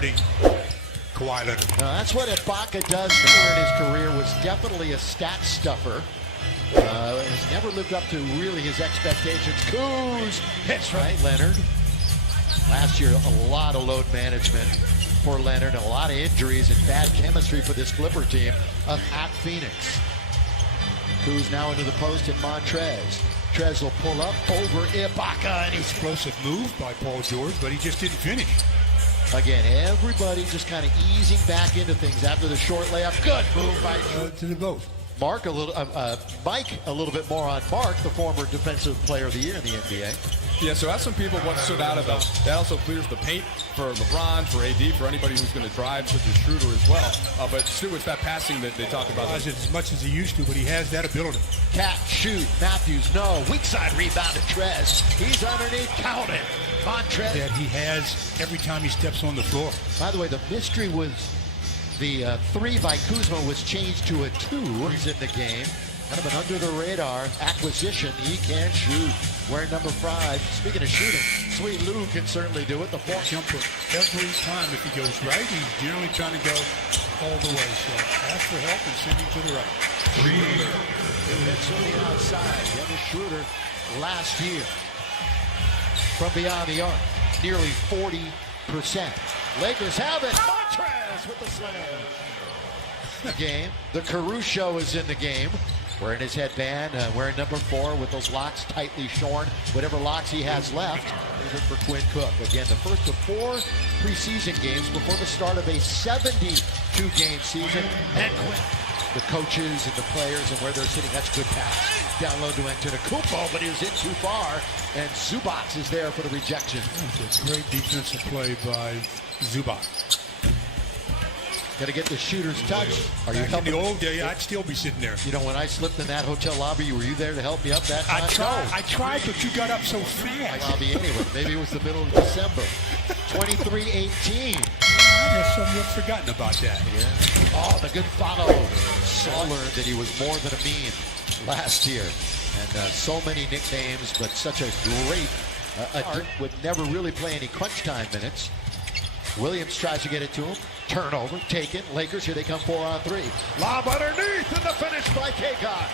guarding Kawhi Leonard. That's what Ibaka does here in his career. Was definitely a stat stuffer. Has never lived up to really his expectations. Kuz hits right, Leonard. Last year, a lot of load management for Leonard, and a lot of injuries and bad chemistry for this Clipper team at Phoenix. Kuz now into the post in Montrez. Trez will pull up over Ibaka, and he's Explosive move by Paul George, but he just didn't finish. again. Everybody just kind of easing back into things after the short layup. Good move by To the both. Mike a little bit more on Mark, the former Defensive Player of the Year in the NBA. Yeah, so as some people what stood out about, that also clears the paint for LeBron, for AD, for anybody who's going to drive, such as Schroeder as well. But Stu, it's that passing that they talk about. Not as much as he used to, but he has that ability. Cat, shoot, Matthews, no. Weak side rebound to Trez. He's underneath, count it. Montrez. That he has every time he steps on the floor. By the way, the mystery was the 3 by Kuzma was changed to a 2. He's in the game. Kind of an under-the-radar acquisition. He can shoot. Wearing number 5. Speaking of shooting, Sweet Lou can certainly do it. The 4 Jumper every time. If he goes right, he's generally trying to go all the way. So ask for help and send him to the right. Schroeder. Hits on the outside. Dennis Schroeder last year from beyond the arc. Nearly 40%. Lakers have it. Montrez with the slam. Game. The Caruso is in the game. Wearing his headband, wearing number 4 with those locks tightly shorn. Whatever locks he has left, is for Quinn Cook. Again, the first of 4 preseason games before the start of a 72-game season. And Quinn, the coaches and the players and where they're sitting, that's a good pass. Down low to Antetokounmpo, but he was in too far. And Zubac is there for the rejection. That's a great defensive play by Zubac. Got to get the shooter's touch. Are you Back in helping? the old day, I'd still be sitting there. You know, when I slipped in that hotel lobby, were you there to help me up that time? I tried, but you got up so fast. Lobby anyway. Maybe it was the middle of December. 23-18. There's some you've forgotten about that. Yeah. Oh, the good follow. Saw learned that he was more than a meme last year. And so many nicknames, but such a great would never really play any crunch time minutes. Williams tries to get it to him. Turnover, taken. Lakers, here they come 4 on 3. Lob underneath, and the finish by Kaycott.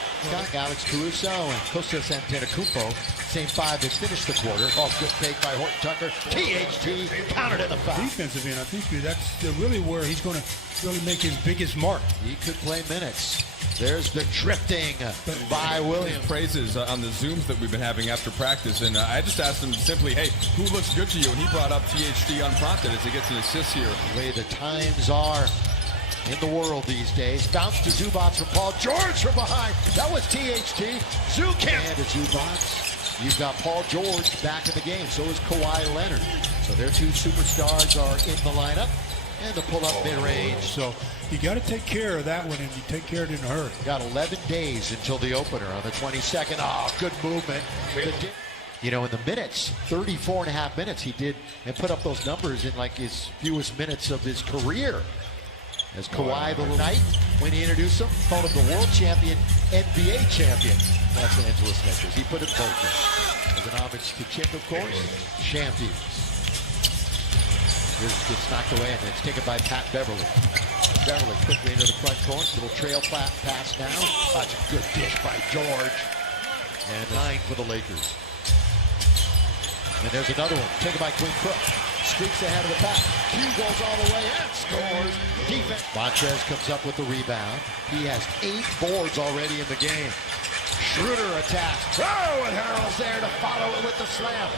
Alex Caruso and Kostas Antetokounmpo, same 5 that finished the quarter. Oh, good fake by Horton Tucker. THT countered in the foul. Defensive end, I think that's really where he's going to really make his biggest mark. He could play minutes. There's the drifting by Williams. Praises on the Zooms that we've been having after practice, and I just asked him simply, hey, who looks good to you? And he brought up THT unprompted as he gets an assist here. The way the times are in the world these days. Bounce to Zubac from Paul George from behind. That was THT. Zubac. And to Zubac. You've got Paul George back in the game. So is Kawhi Leonard. So their 2 superstars are in the lineup. And the pull-up mid-range. So you got to take care of that one, and you take care of it in a hurry. Got 11 days until the opener on the 22nd. Oh, good movement. You know, in the minutes, 34 and a half minutes he did, and put up those numbers in like his fewest minutes of his career. As Kawhi the night, when he introduced him, called him the world champion, NBA champion, Los Angeles Lakers. He put it both in. As an homage to Chip, of course, champions. It's knocked away, and it's taken by Pat Beverly. Beverly quickly into the front court. Little trail pass now. That's a good dish by George. And 9 for the Lakers. And there's another one. Taken by Quinn Cook. Streaks ahead of the pack. Q goes all the way and scores. Defense. Montrez comes up with the rebound. He has 8 boards already in the game. Schroeder attacks. Oh, and Harrell's there to follow it with the slam.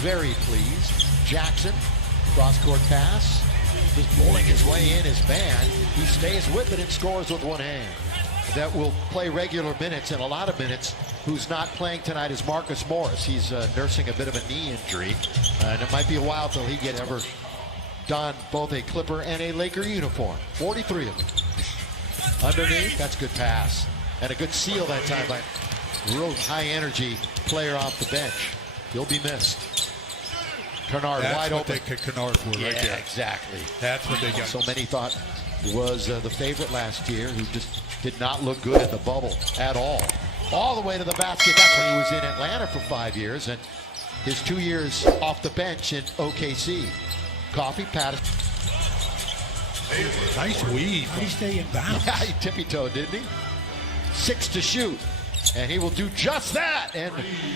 Very pleased. Jackson. Cross-court pass, just pulling his way in his man. He stays with it and scores with one hand. That will play regular minutes and a lot of minutes. Who's not playing tonight is Marcus Morris. He's nursing a bit of a knee injury. And it might be a while till he gets ever don both a Clipper and a Laker uniform. 43 of them. Underneath, that's a good pass. And a good seal that time by a real high-energy player off the bench. He'll be missed. Kennard wide open. That's what they kicked Kennard for right there. Yeah, exactly. That's what they got. So many thought was the favorite last year, who just did not look good in the bubble at all. All the way to the basket. That's when he was in Atlanta for 5 years, and his 2 years off the bench in OKC. Coffee, Patterson. Nice weave. How did he stay in bounds? Yeah, he tippy-toed, didn't he? 6 to shoot. And he will do just that and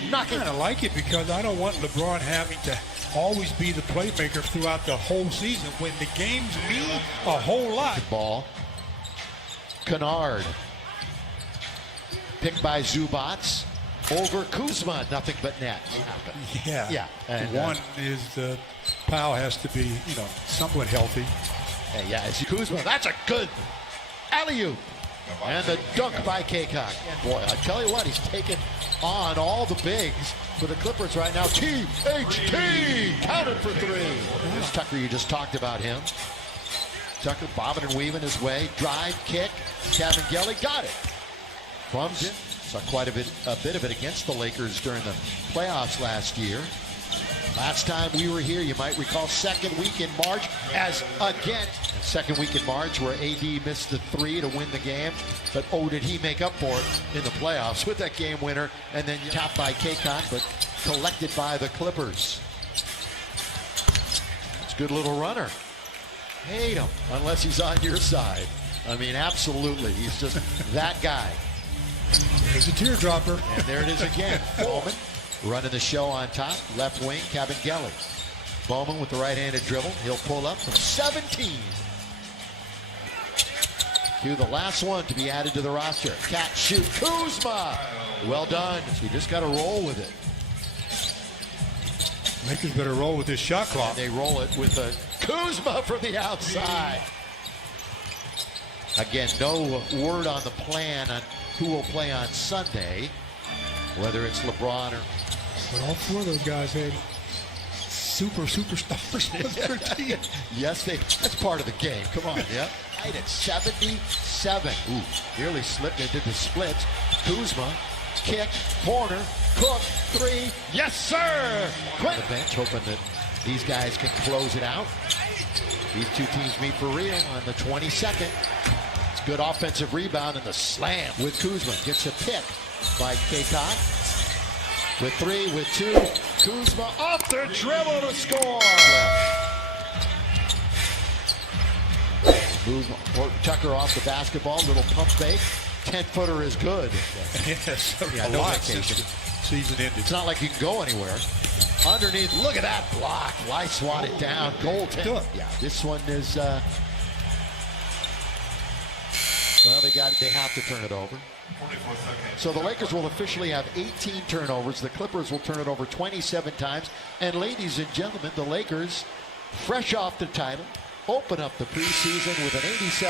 knock I it. kind of like it because I don't want LeBron having to always be the playmaker throughout the whole season when the games mean a whole lot. Ball. Kennard. Picked by Zubats. Over Kuzma. Nothing but net. Yeah. Yeah. And, one is the Powell has to be, somewhat healthy. yeah, it's Kuzma. That's a good alley-oop. And the dunk by Kaycock. Boy, I tell you what, he's taking on all the bigs for the Clippers right now. THT counted for 3. There's Tucker, you just talked about him. Tucker bobbing and weaving his way. Drive, kick. Cavangeli got it. From saw quite a bit of it against the Lakers during the playoffs last year. Last time we were here, you might recall, second week in March, as again, second week in March where AD missed the 3 to win the game, but did he make up for it in the playoffs with that game winner, and then tapped by Kaycock, but collected by the Clippers. It's a good little runner. Hate him, unless he's on your side. I mean, absolutely, he's just that guy. There's a teardropper. And there it is again, Bowman. Running the show on top, left wing, Cavangeli. Bowman with the right-handed dribble. He'll pull up from 17. To the last one to be added to the roster. Catch, shoot, Kuzma. Well done. We just got to roll with it. Lakers better roll with this shot clock. And they roll it with a Kuzma from the outside. Again, no word on the plan on who will play on Sunday, whether it's LeBron or... But all 4 of those guys had superstars on their team. Yes, that's part of the game. Come on, yeah. Right at 77. Ooh, nearly slipped into the splits. Kuzma, kick, corner, Cook, 3. Yes, sir! Quick. The bench hoping that these guys can close it out. These two teams meet for real on the 22nd. It's good offensive rebound and the slam with Kuzma. Gets a pick by Kaycock. With 3, with 2, Kuzma off the dribble to score. Move Tucker off the basketball, little pump fake. 10-footer is good. Yes, Yeah, no vacation. Season ended. It's not like you can go anywhere. Underneath, look at that block. Why swat it down? Goaltender. Yeah, this one is. Well, they have to turn it over. So the Lakers will officially have 18 turnovers. The Clippers will turn it over 27 times. And ladies and gentlemen, the Lakers, fresh off the title, open up the preseason with an 87.